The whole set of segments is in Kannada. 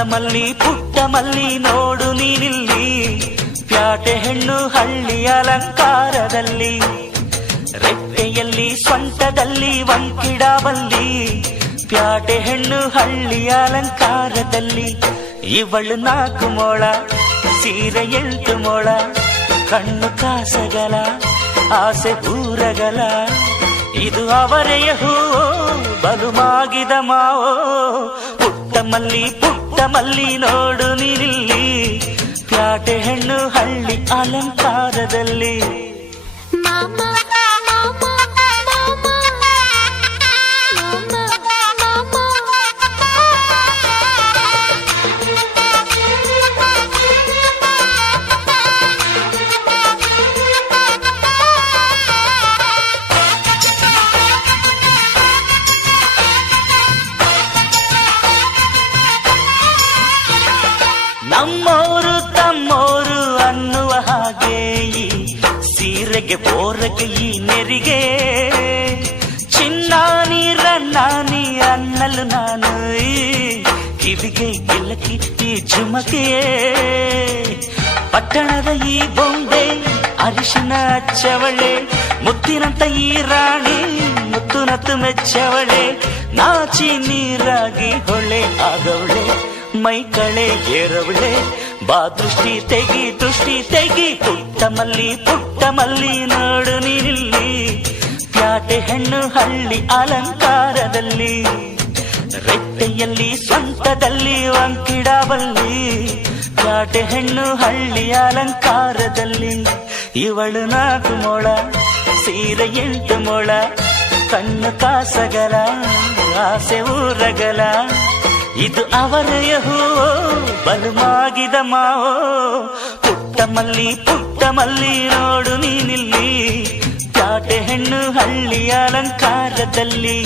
ಪುಟ್ಟ ಮಲ್ಲಿ ನೋಡು ನೀನಿಲ್ಲಿ, ಪ್ಯಾಟೆ ಹೆಣ್ಣು ಹಳ್ಳಿ ಅಲಂಕಾರದಲ್ಲಿ, ರೆಟ್ಟೆಯಲ್ಲಿ ಸ್ವಂಟದಲ್ಲಿ ವಂಕಿಡಾವಲ್ಲಿ, ಪ್ಯಾಟೆ ಹೆಣ್ಣು ಹಳ್ಳಿ ಅಲಂಕಾರದಲ್ಲಿ. ಇವಳು 4 ಮೊಳ, ಸೀರೆ 8 ಮೊಳ, ಕಣ್ಣು ಕಾಸಗಲ, ಆಸೆ ಊರಗಲ, ಇದು ಅವರೆಯ ಹೂವೋ ಬಲು ಮಾಗಿದ ಮಾವೋ. ಪುಟ್ಟ ಮಲ್ಲಿ ನೋಡು ನೀನಿಲ್ಲಿ, ಪ್ಯಾಟೆ ಹೆಣ್ಣು ಹಳ್ಳಿ ಅಲಂಕಾರದಲ್ಲಿ. ನಮ್ಮೋರು ತಮ್ಮೋರು ಅನ್ನುವ ಹಾಗೆ ಈ ಸೀರೆಗೆ ಬೋರಗೆ ಈ ನೆರಿಗೆ, ಚಿನ್ನಾನಿ ರನ್ನಾನಿ ಅನ್ನಲು ನಾನು ಈ ಕಿವಿಗೆ ಗಿಲಕಿ ಈ ಜುಮಕೆಯೇ. ಪಟ್ಟಣದ ಈ ಬೊಂಬೆ ಅರಿಶಿನ ಹಚ್ಚವಳೆ, ಮುತ್ತಿನಂತ ಈ ರಾಣಿ ಮುತ್ತು ನತ್ತು ಮೆಚ್ಚವಳೆ, ನಾಚಿ ನೀರಾಗಿ ಹೊಳೆ ಆಗವಳೆ, ಮೈ ಕಳೆ ಏರವಳೆ, ಬಾ ದೃಷ್ಟಿ ತೆಗಿ. ಪುಟ್ಟ ಮಲ್ಲಿ ನೋಡು ನೀನಿಲ್ಲಿ, ಪ್ಯಾಟೆ ಹೆಣ್ಣು ಹಳ್ಳಿ ಅಲಂಕಾರದಲ್ಲಿ, ರೆಟ್ಟೆಯಲ್ಲಿ ಸ್ವಂಟದಲ್ಲಿ ವಂಕಿಡಾವಲ್ಲಿ, ಪ್ಯಾಟೆ ಹೆಣ್ಣು ಹಳ್ಳಿ ಅಲಂಕಾರದಲ್ಲಿ. ಇವಳು 4 ಮೊಳ, ಸೀರೆ 8 ಮೊಳ, ಕಣ್ಣು ಕಾಸಗಲ, ಆಸೆ ಊರಗಲ, ಇದು ಅವರೆಯ ಹೂವೋ ಬಲು ಮಾಗಿದ ಮಾವೋ. ಪುಟ್ಟ ಮಲ್ಲಿ ನೋಡು ನೀನಿಲ್ಲಿ, ಪ್ಯಾಟೆ ಹೆಣ್ಣು ಹಳ್ಳಿ ಅಲಂಕಾರದಲ್ಲಿ.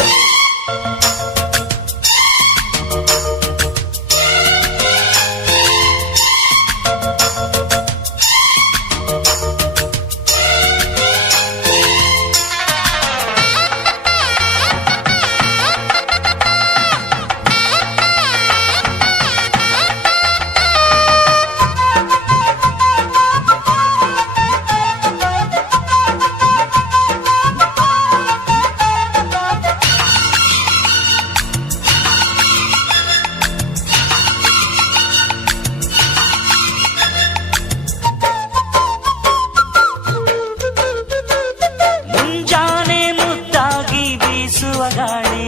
ಗಾಳಿ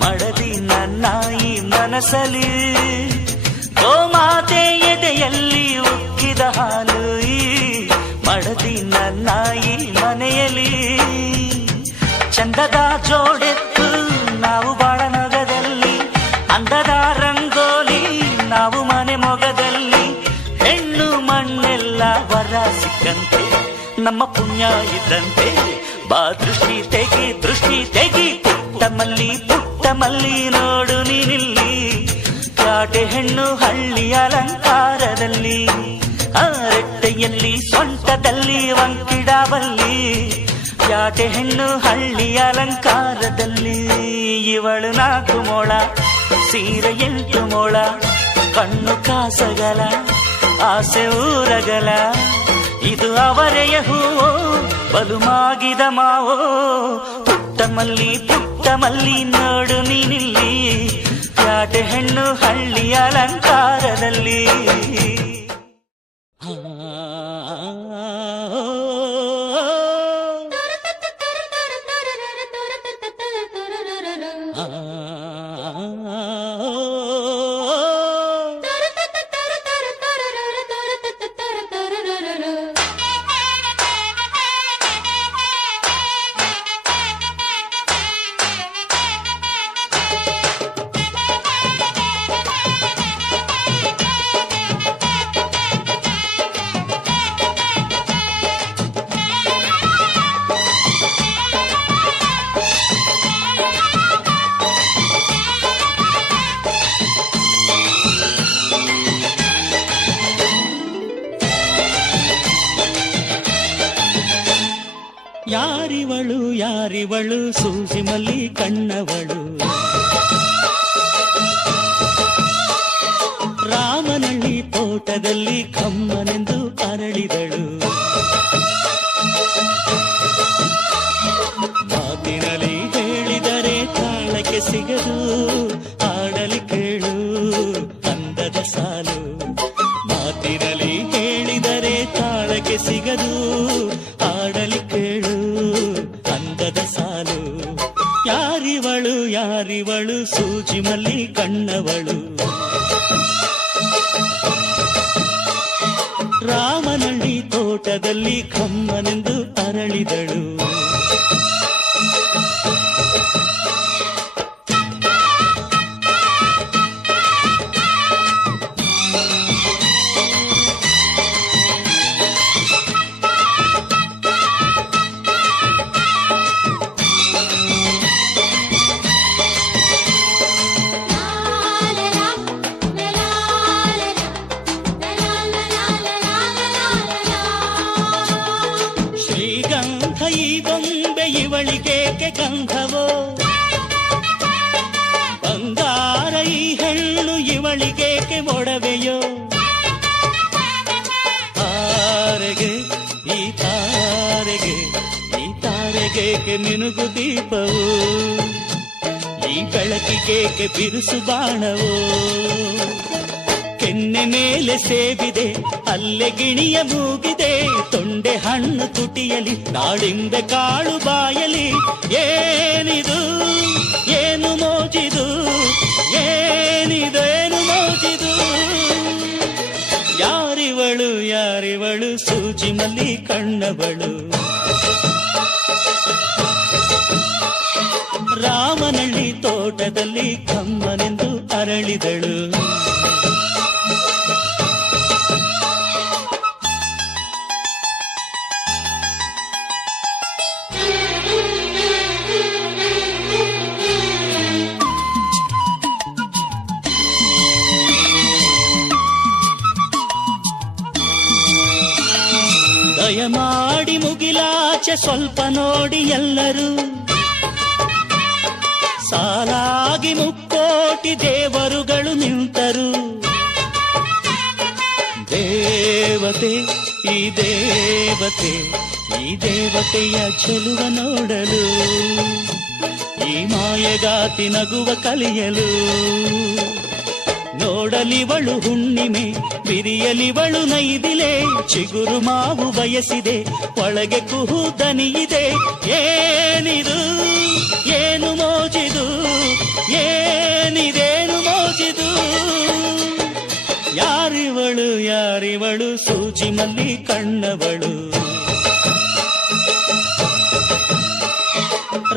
ಮಡದಿ ನನ್ನ ಈ ಮನಸಲಿ, ಗೋಮಾತೆ ಎದೆಯಲ್ಲಿ ಉಕ್ಕಿದ ಹಾಲು ಈ ಮಡದಿ ನನ್ನ ಈ ಮನೆಯಲ್ಲಿ. ಚಂದದ ಜೋಡೆತ್ತು ನಾವು ಬಾಳ ನಗದಲ್ಲಿ, ಅಂದದ ರಂಗೋಲಿ ನಾವು ಮನೆ ಮೊಗದಲ್ಲಿ, ಹೆಣ್ಣು ಮಣ್ಣೆಲ್ಲ ವರ ಸಿಕ್ಕಂತೆ ನಮ್ಮ ಪುಣ್ಯ ಇದ್ದಂತೆ, ಬಾ ದೃಷ್ಟಿ ತೆಗಿ. ಪುಟ್ಟ ಮಲ್ಲಿ ನೋಡು ನೀನಿಲ್ಲಿ, ಪ್ಯಾಟೆ ಹೆಣ್ಣು ಹಳ್ಳಿ ಅಲಂಕಾರದಲ್ಲಿ, ರೆಟ್ಟೆಯಲ್ಲಿ ಸ್ವಂಟದಲ್ಲಿ ವಂಕಿಡಾವಲ್ಲಿ, ಪ್ಯಾಟೆ ಹೆಣ್ಣು ಹಳ್ಳಿ ಅಲಂಕಾರದಲ್ಲಿ. ಇವಳು 4 ಮೊಳ, ಸೀರೆ 8 ಮೊಳ, ಕಣ್ಣು ಕಾಸಗಲ, ಆಸೆ ಊರಗಲ, ಇದು ಅವರೆಯ ಹೂವೋ ಬಲು ಮಾಗಿದ ಮಾವೋ. ಪುಟ್ಟ ಮಲ್ಲಿ ನೋಡು ನೀನಿಲ್ಲಿ, ಪ್ಯಾಟೆ ಹೆಣ್ಣು ಹಳ್ಳಿ ಅಲಂಕಾರದಲ್ಲಿ. ಯಾರಿವಳು ಸೂಜಿ ಮಲ್ಲಿ ಕಣ್ಣವಳು, ತೋಟದಲ್ಲಿ ಕಮ್ಮನೆಂದು ಅರಳಿದಳು. ಮಾತಿನಲ್ಲಿ ಹೇಳಿದರೆ ತಾಳಕ್ಕೆ ಸಿಗದು, ಆಡಲಿ ಕೇಳು ಅಂದದ ಸಾಲು. ಮಾತಿನಲ್ಲಿ ಹೇಳಿದರೆ ತಾಳಕ್ಕೆ ಸಿಗದು, ಆಡಲಿ ಕೇಳು ಅಂದದ ಸಾಲು. ಯಾರಿವಳು ಯಾರಿವಳು ಸೂಜಿ ಮಲ್ಲಿ ಕಣ್ಣವಳು. ರಾಮನಹಳ್ಳಿ ತೋಟದಲ್ಲಿ ಕಮ್ಮನೆಂದು ಅರಳಿದಳು. ಈ ಗೊಂಬೆ ಇವಳಿಗೇಕೆ ಗಂಧವೋ, ಬಂಗಾರ ಈ ಹೆಣ್ಣು ಇವಳಿಗೇಕೆ ಒಡವೆಯೋ. ತಾರೆಗೆ ಈ ತಾರೆಗೆ ಈ ತಾರೆಗೇಕೆ ಮಿನುಗು ದೀಪವು, ಈ ಬೆಳಕಿಗೇಕೆ ಬಿರುಸು ಬಾಣವೋ. ಕೆನ್ನೆ ಮೇಲೆ ಸೇಬಿದೆ ಅಲ್ಲೆ ಗಿಣಿಯ ಮೂಗಿದೆ, ತೊಂಡೆ ಹಣ್ಣು ತುಟಿಯಲಿ ದಾಳಿಂಬೆ ಕಾಳು ಬಾಯಲಿ. ಏನಿದು ಏನು ಮೋಜಿದು, ಏನಿದೇನು ಮೋಜಿದು. ಯಾರಿವಳು ಯಾರಿವಳು ಸೂಜಿ ಮಲ್ಲಿ ಕಣ್ಣವಳು. ರಾಮನಹಳ್ಳಿ ತೋಟದಲ್ಲಿ ಕಮ್ಮನೆಂದು ಅರಳಿದಳು. ದಯಮಾಡಿ ಮುಗಿಲಾಚೆ ಸ್ವಲ್ಪ ನೋಡಿ ಎಲ್ಲರೂ, ಸಾಲಾಗಿ ಮುಕ್ಕೋಟಿ ದೇವರುಗಳು ನಿಂತರು. ದೇವತೆ ಈ ದೇವತೆ ಈ ದೇವತೆಯ ಚೆಲುವ ನೋಡಲು, ಈ ಮಾಯಗಾತಿ ನಗುವ ಕಲಿಯಲು. ನೋಡಲಿವಳು ಹುಣ್ಣಿಮೆ ಬಿರಿಯಲಿವಳು ನೈದಿಲೆ, ಚಿಗುರು ಮಾವು ಬಯಸಿದೆ ಒಳಗೆ ಕುಹು ದನಿಯಿದೆ. ಏನಿದು ಏನು ಮೋಜಿದು, ಏನಿದೇನು ಮೋಜಿದು. ಯಾರಿವಳು ಯಾರಿವಳು ಸೂಜಿ ಮಲ್ಲಿ ಕಣ್ಣವಳು.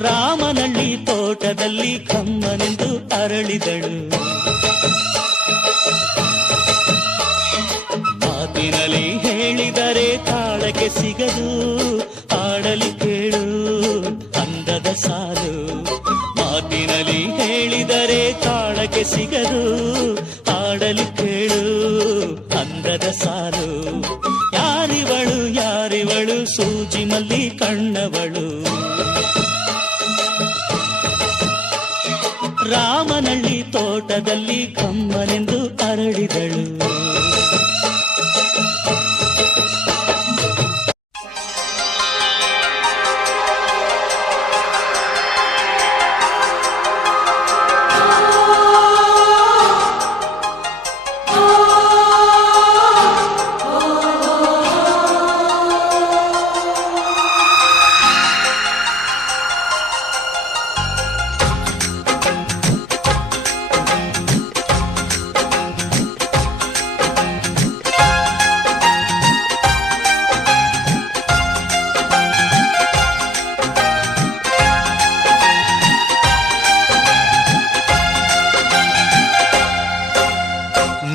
ರಾಮನಹಳ್ಳಿ ತೋಟದಲ್ಲಿ ಕಮ್ಮನೆಂದು ಅರಳಿದಳು. ಮಾತಿನಲ್ಲಿ ಹೇಳಿದರೆ ತಾಳಕ್ಕೆ ಸಿಗದು, ಆಡಲಿ ಕೇಳು ಅಂದದ ಸಾಲು. ಮಾತಿನಲ್ಲಿ ಹೇಳಿದರೆ ತಾಳಕ್ಕೆ ಸಿಗದು, ಆಡಲಿ ಕೇಳು ಅಂದದ ಸಾಲು. ಯಾರಿವಳು ಯಾರಿವಳು ಸೂಜಿ ಮಲ್ಲಿ ಕಣ್ಣವಳು. ರಾಮನಹಳ್ಳಿ ತೋಟದಲ್ಲಿ ಕಮ್ಮನೆಂದು ಅರಳಿದಳು.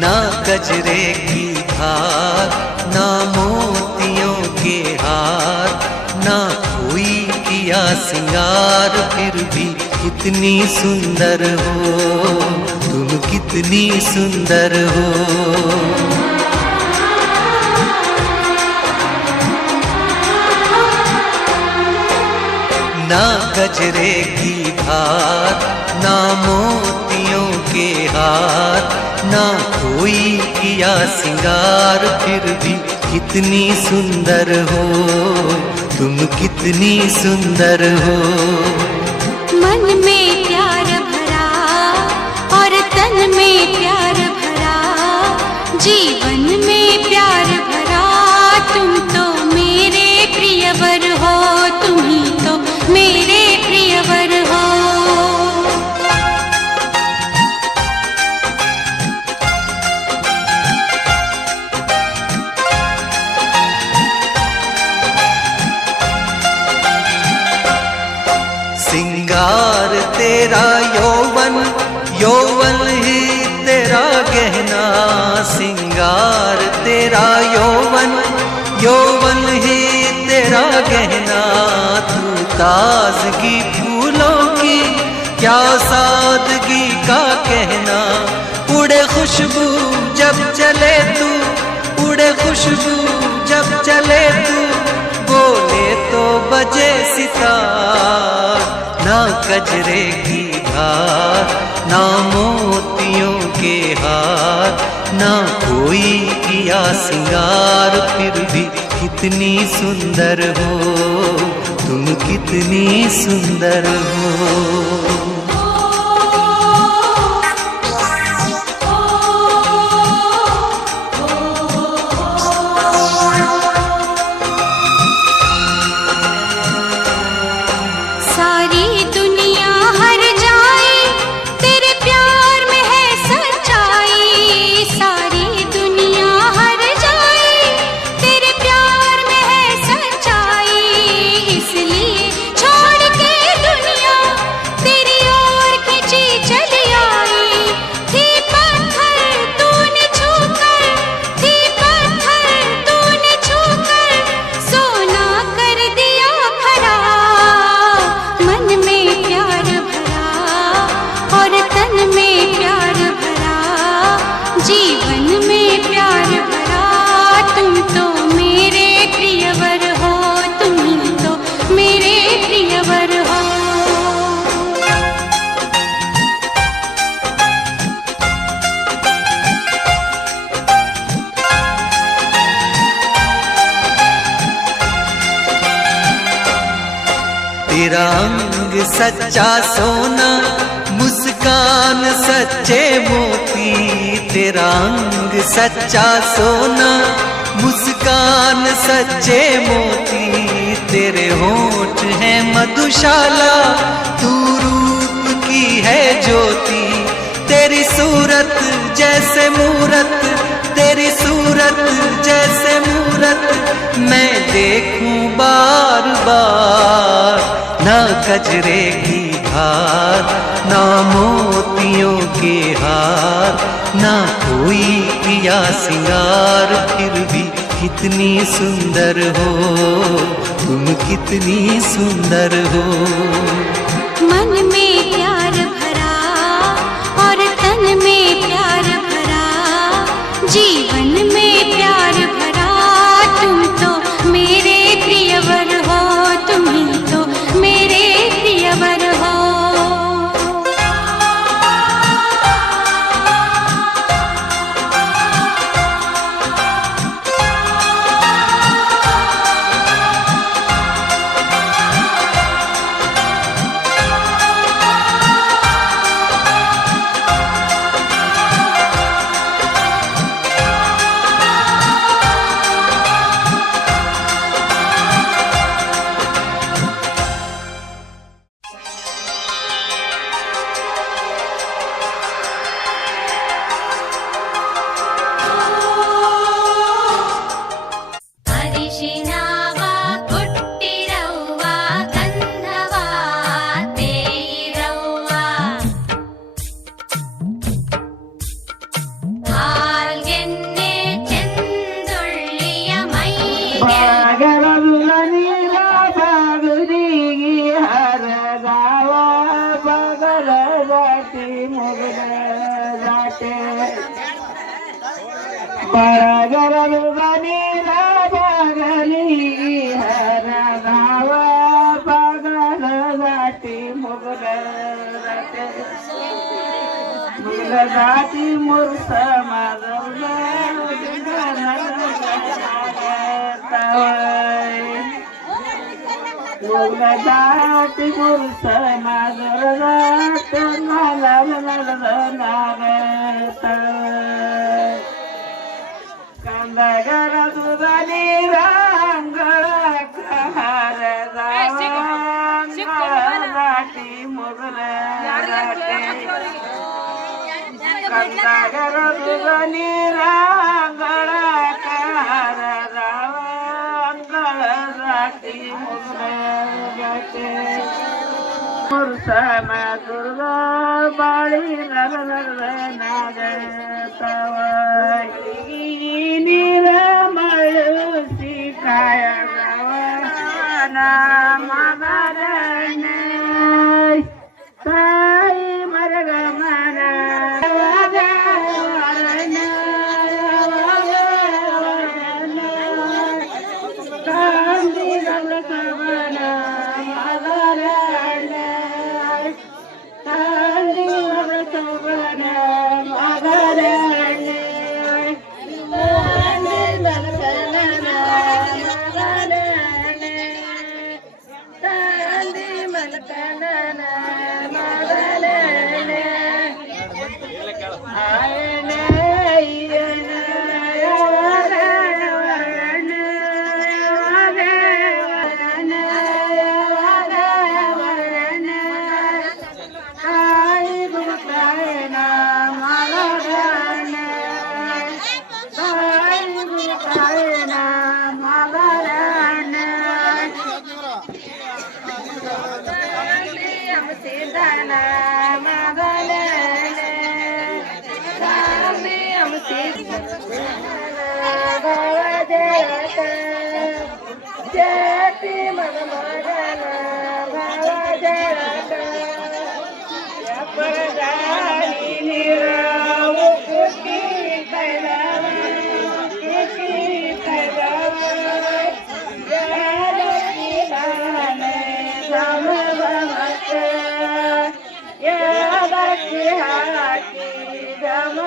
ना गजरे की धार, ना मोतियों के हार, ना कोई किया सिंगार, फिर भी कितनी सुंदर हो तुम, कितनी सुंदर हो। ना गजरे की धार, ना मोतियों के हार, ना कोई किया सिंगार, फिर भी कितनी सुंदर हो तुम, कितनी सुंदर हो। मन में प्यार भरा और तन में प्यार भरा, जीवन में प्यार भरा, तुम तो मेरे प्रियवर हो, तुम ही तो मेरे प्रियवर हो। सिंगार तेरा यौवन, यौवन ही तेरा गहना, सिंगार तेरा यौवन, यौवन ही तेरा गहना। तू ताजगी फूलों की, क्या सादगी का कहना। उड़े खुशबू जब चले तू, उड़े खुशबू जब चले तू, बोले तो बजे सितार। ना कजरे की धार, ना मोतियों के हार, ना कोई किया सिंगार, फिर भी कितनी सुंदर हो तुम, कितनी सुंदर हो। तेरा अंग सच्चा सोना, मुस्कान सच्चे मोती, तेरा अंग सच्चा सोना, मुस्कान सच्चे मोती। तेरे होंठ हैं मधुशाला, तू रूप की है ज्योति। तेरी सूरत जैसे मूरत, तेरी सूरत जैसे मूरत, मैं देखूं बार बार। ना कजरे की धार, ना मोतियों के हार, ना कोई किया सिंगार, फिर भी कितनी सुंदर हो तुम, कितनी सुंदर हो। मन में प्यार भरा और तन में प्यार भरा, जीवन में प्यार भरा, तुम तो मेरे प्रियवर हो, तुम ही तो मेरे प्रियवर हो। ದಾಟಿ ಮುರ್ಸ ದಾಟಿ ಮುರ್ಸ ಮಧುರದಾಟ ನಾಗತ ಕಂದಗರ ಸುಧನಿ ರಂಗಳ ದಾಟಿ ಮುಗುರ ಕಂದಗರ ಸುಧನಿ ರಂಗಳ ದಾಟಿ ಮುಗುರ ಮುರ್ಸ ಮಧುರ ಬಾಳಿ ನಾಗತವ ನೀರ ಮಳುಸಿ ಕಾಯಗವನ ಮಗರಣ ತಾಯಿ ಮರಗ ಮರ ಕಾಂದಿಗಳ ಕವನ ಮಗರಣ ಕಾಂದಿಗಳ ಕವನ ಮಗರಣ ಜಾತಿ ಮಗ ಮಗನ ನೀರಾವು ಕುಕ್ಕಿ ಕೈದವ ಯಾದಕ್ಕಿ ಹಾಕಿ ಗಮ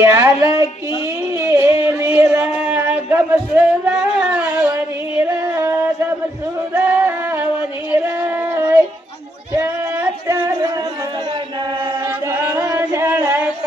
ಯಾಲಕ್ಕಿ ನೀರ ಗಮಸುರ ನೀರ ಗಮಸುರ ನೀರ ಚರ ಮಗನ ಜಳಕ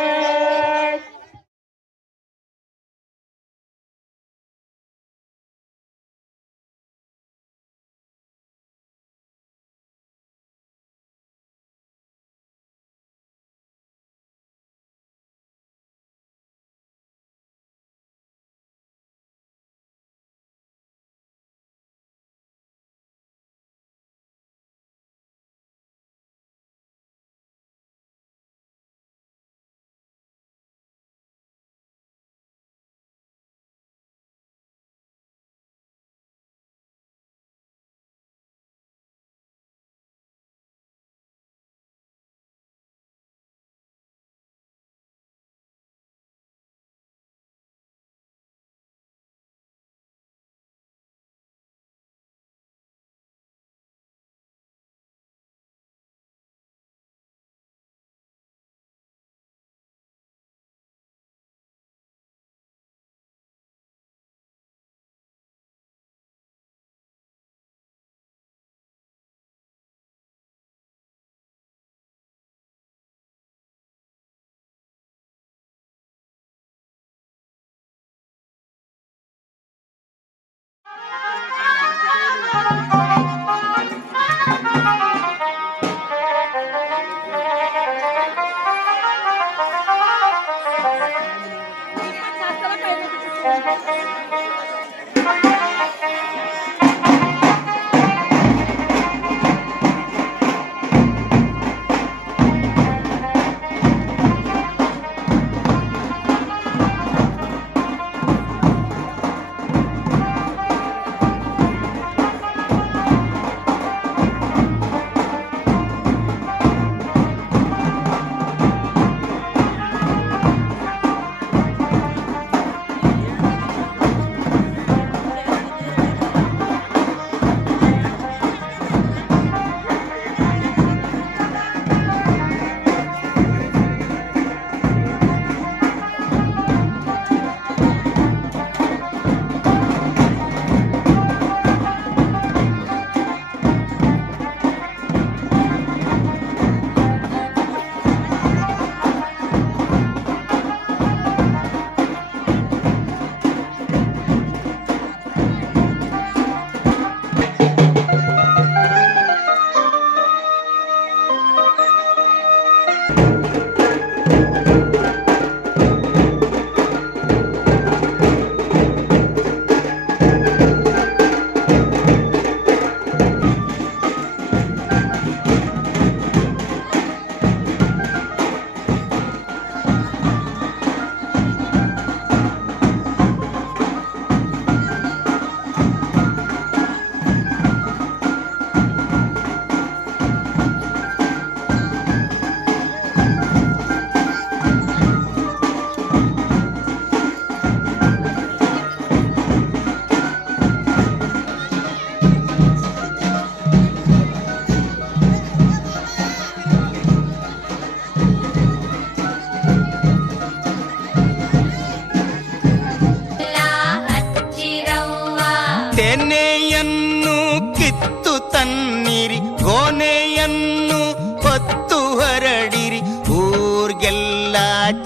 ಕೆನ್ನೆಯನ್ನು ಕಿತ್ತು ತನ್ನಿರಿ, ಗೋನೆಯನ್ನು ಹೊತ್ತು ಹೊರಡಿರಿ, ಊರ್ಗೆಲ್ಲ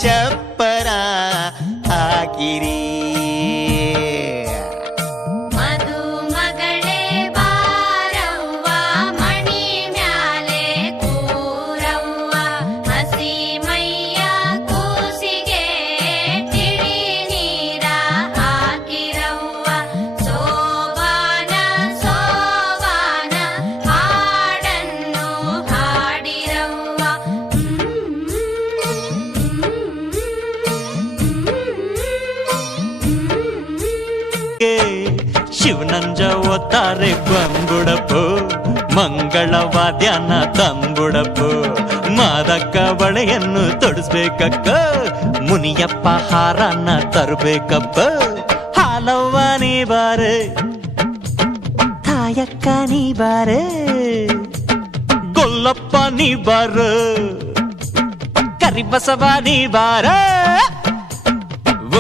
ಚಪ್ಪರ ಹಾಕಿರಿ. ಮದುಮಗಳೇ ಬಾರವ್ವ, ಮಣಿ ಮ್ಯಾಲೆ ಕೂರವ್ವ, ಹಸಿ ಮೈಯ ಕೂಸಿಗೆ ತಿಳಿ ನೀರ ಹಾಕಿರವ್ವ. ಸೋಬಾನ ಸೋಬಾನ ಹಾಡನ್ನು ಹಾಡಿರವ್ವ. ಶಿವನಂಜ ಒತ್ತಾರೆ ಬಂಗುಡಪ್ಪು, ಮಂಗಳವಾದ್ಯನ ತಂಬುಡಪ್ಪು, ಮಾದಕ್ಕ ಬಳೆಯನ್ನು ತೊಡಿಸ್ಬೇಕಕ್ಕ, ಮುನಿಯಪ್ಪ ಹಾರನ್ನ ತರಬೇಕಪ್ಪ. ಹಾಲವ್ವ ನೀ ಬಾರೆ, ತಾಯಕ್ಕ ನೀ ಬಾರೆ, ಗೊಲ್ಲಪ್ಪ ನೀ ಬಾರ, ಕರಿಬಸವ ನೀ ಬಾರ.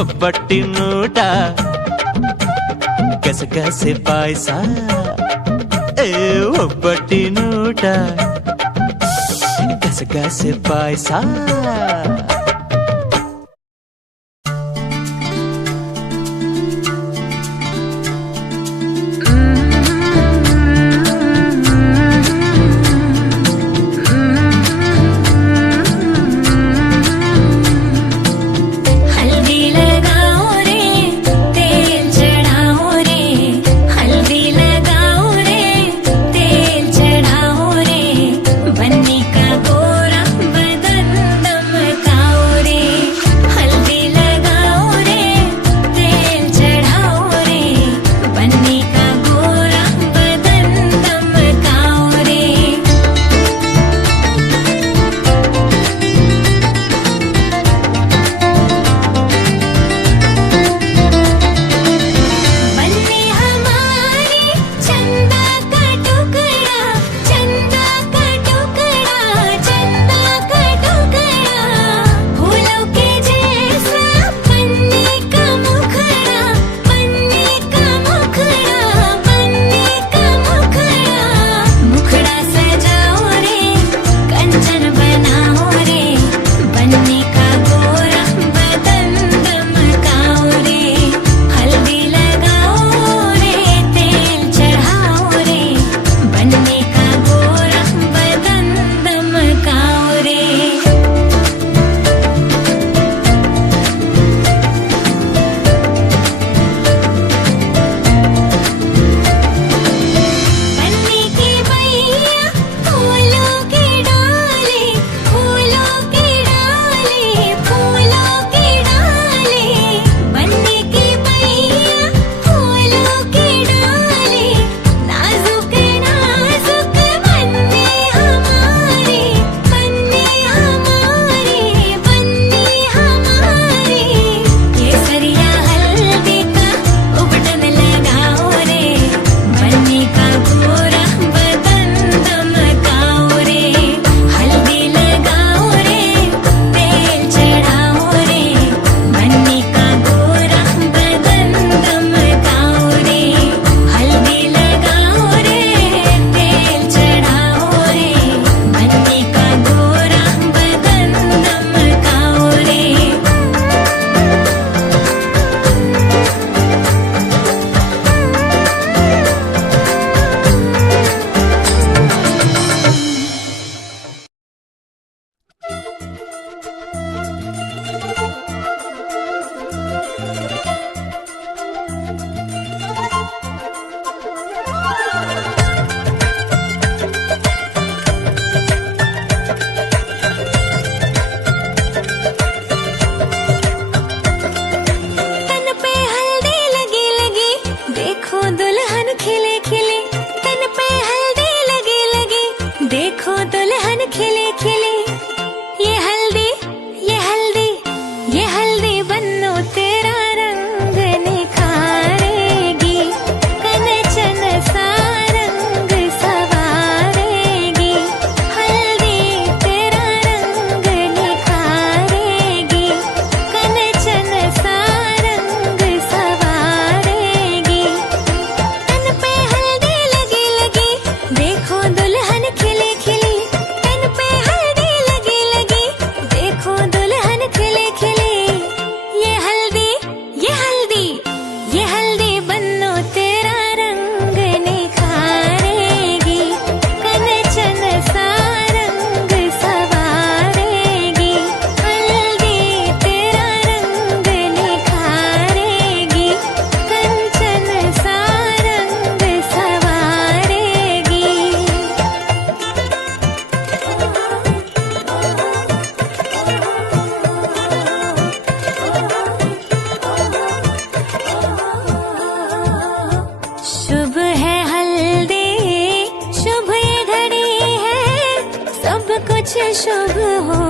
ಒಬ್ಬಟ್ಟಿನೂಟ ಗಸಗಸೆ ಪಾಯಸ, ಒಬ್ಬಟ್ಟಿನೂಟ ಗಸಗಸೆ ಪಾಯಸ. ये हल्दी बन्नो तेरा रंग, छे शुभ हो